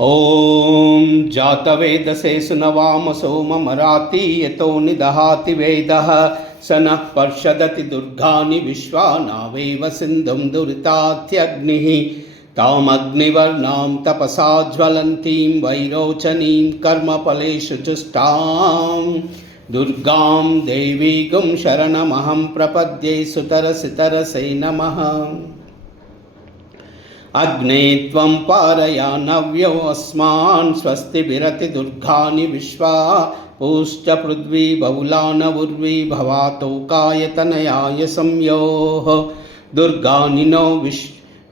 ॐ जातवेदसे सुनवामसो ममराति यतो निदहाति वेदः स नः पर्षदति दुर्गानि विश्वा नावेव सिन्धुं दुरितात्यग्निः तामग्निवर्णां तपसा ज्वलन्तीं वैरोचनीं कर्मफलेषु जुष्टां दुर्गां देवीगुं शरणमहं प्रपद्ये सुतरसितरसे नमः। अग्ने त्वं पारयानव्यो अस्मान् स्वस्तिभिरति दुर्गानि विश्वा पूश्च पृथ्वी बहुलानवुर्वी भवातोकायतनयाय संयोः दुर्गानि नो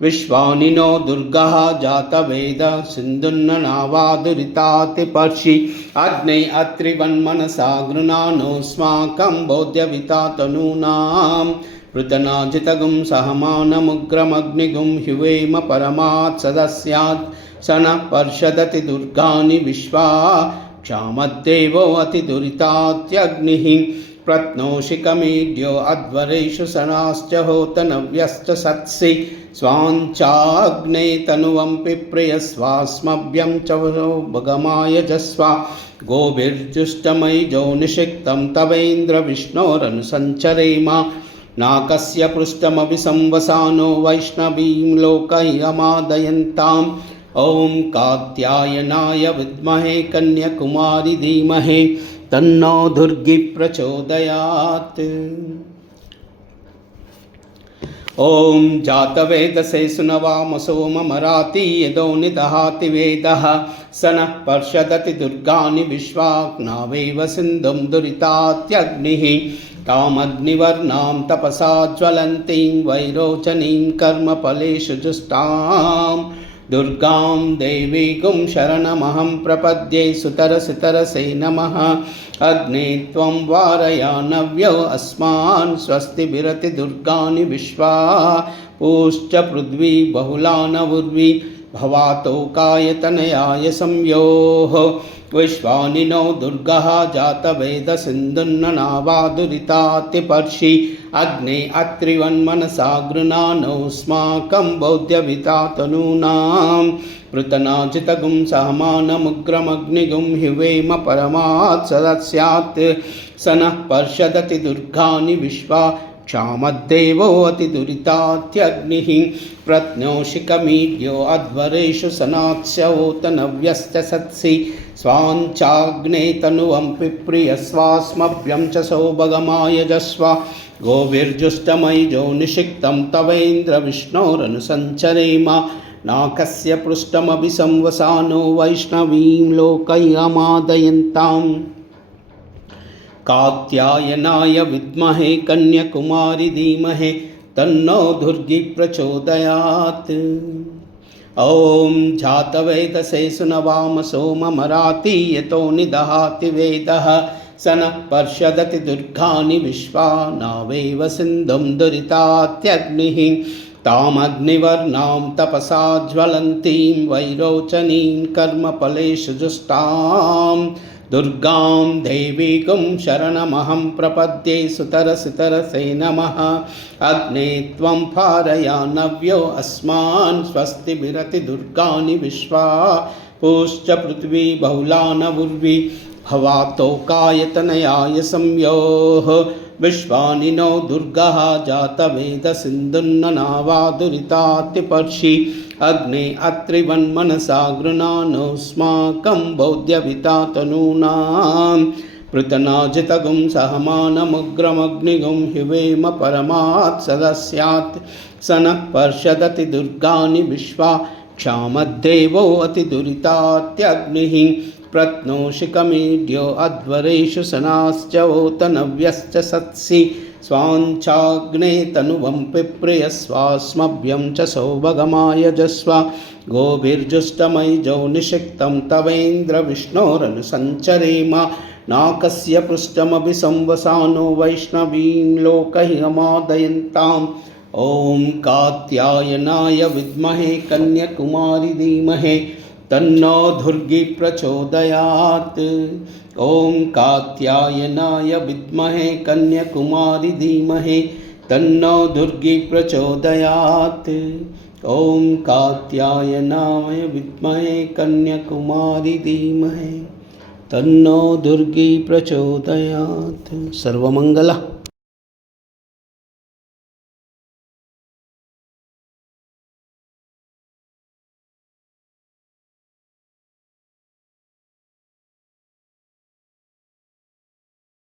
विश्वानि नो दुर्गः जातवेद सिन्धुन्ननावादुरितातिपर्षि अग्ने अत्रिवन्मनसा गृणानोऽस्माकं बोध्यवितातनूनां पृतनाजितगुं सहमानमुग्रमग्निगुं ह्युवेम परमात् सदस्यात् स नः पर्षदति दुर्गानि विश्वा क्षामद्देवो अतिदुरितात्यग्निः प्रत्नोषिकमीड्यो अध्वरेषु सनाश्च होतनव्यश्च सत्सि स्वाञ्चाग्ने तनुवं पिप्रियस्वास्मभ्यं च भगमाय जस्वा गोभिर्जुष्टमयिजो निषिक्तं तवेन्द्रविष्णोरनुसञ्चरेम नाकस्य पृष्ठमभि संवसानो वैष्णवीं लोकैयमादयन्ताम् ॐ कात्यायनाय विद्महे कन्याकुमारी धीमहि तन्नो दुर्गी प्रचोदयात्। ॐ जातवेदसे सुनवामसो ममराति यदो निदहाति वेदः स नः पर्षदति दुर्गानि विश्वा नावेव सिन्धुं दुरितात्यग्निः तामग्निवर्णां तपसा ज्वलन्तीं वैरोचनीं कर्मफलेषु जुष्टां दुर्गां देवीगुं शरणमहं प्रपद्ये सुतरसितरसे नमः। अग्ने त्वं वारयानव्यो अस्मान् स्वस्तिभिरति दुर्गानि विश्वा पूश्च पृथ्वी बहुलानवुर्वी भवातोकायतनयाय संयोः विश्वानि नो दुर्गः जातवेद सिन्धुन्ननावादुरितातिपर्षि अग्ने अत्रिवन्मनसा गृणानोऽस्माकं बोध्यवितातनूनां पृतनाजितगुं सहमानमुग्रमग्निगुं ह्युवेम परमात् सदस्यात् स नः पर्षदति दुर्गानि विश्वा क्षामद्देवो अतिदुरितात्यग्निः प्रत्नोषिकमीड्यो अध्वरेषु सनात्स्योतनव्यश्च सत्सि स्वाञ्चाग्ने तनुवं पिप्रियस्वास्मभ्यं च सौभगमाय जस्वा गोभिर्जुष्टमयिजो निषिक्तं तवेन्द्रविष्णोरनुसञ्चरेम नाकस्य पृष्ठमभि संवसानो वैष्णवीं लोकैयमादयन्ताम् कात्यायनाय विद्महे कन्याकुमारी धीमहि तन्नो दुर्गी प्रचोदयात्। ॐ जातवेदसे सुनवामसो ममराति यतो निदहाति वेदः स नः पर्षदति दुर्गानि विश्वा नावेव सिन्धुं दुरितात्यग्निः तामग्निवर्णां तपसा ज्वलन्तीं वैरोचनीं कर्मफलेषु जुष्टां दुर्गां देवीगुं शरणमहं प्रपद्ये सुतरसितरसे नमः। अग्ने त्वं पारयानव्यो अस्मान् स्वस्तिभिरति दुर्गानि विश्वा पूश्च पृथ्वी बहुलानवुर्वी भवातोकायतनयाय संयोः विश्वानि नो दुर्गः जातवेद सिन्धुन्ननावादुरितातिपर्षि अग्ने अत्रिवन्मनसा गृणानोऽस्माकं बोध्यवितातनूनां पृतनाजितगुं सहमानमुग्रमग्निगुं ह्युवेम परमात् सदस्यात् स नः पर्षदति दुर्गानि विश्वा क्षामद्देवो अतिदुरितात्यग्निः प्रत्नोषिकमीड्यो अध्वरेषु सनाश्च ओतनव्यश्च सत्सि स्वाञ्चाग्ने तनुवं पिप्रियस्वास्मभ्यं च सौभगमाय जस्वा गोभिर्जुष्टमयिजो निषिक्तं तवेन्द्रविष्णोरनुसञ्चरेम नाकस्य पृष्ठमभि संवसानो वैष्णवीं लोकैयमादयन्ताम् ॐ कात्यायनाय विद्महे कन्याकुमारी धीमहि तन्नो दुर्गी प्रचोदयात्। ॐ कात्यायनाय विद्महे कन्याकुमारी धीमहि तन्नो दुर्गी प्रचोदयात्। ॐ कात्यायनाय विद्महे कन्याकुमारी धीमहि तन्नो दुर्गी प्रचोदयात्। सर्वमंगल।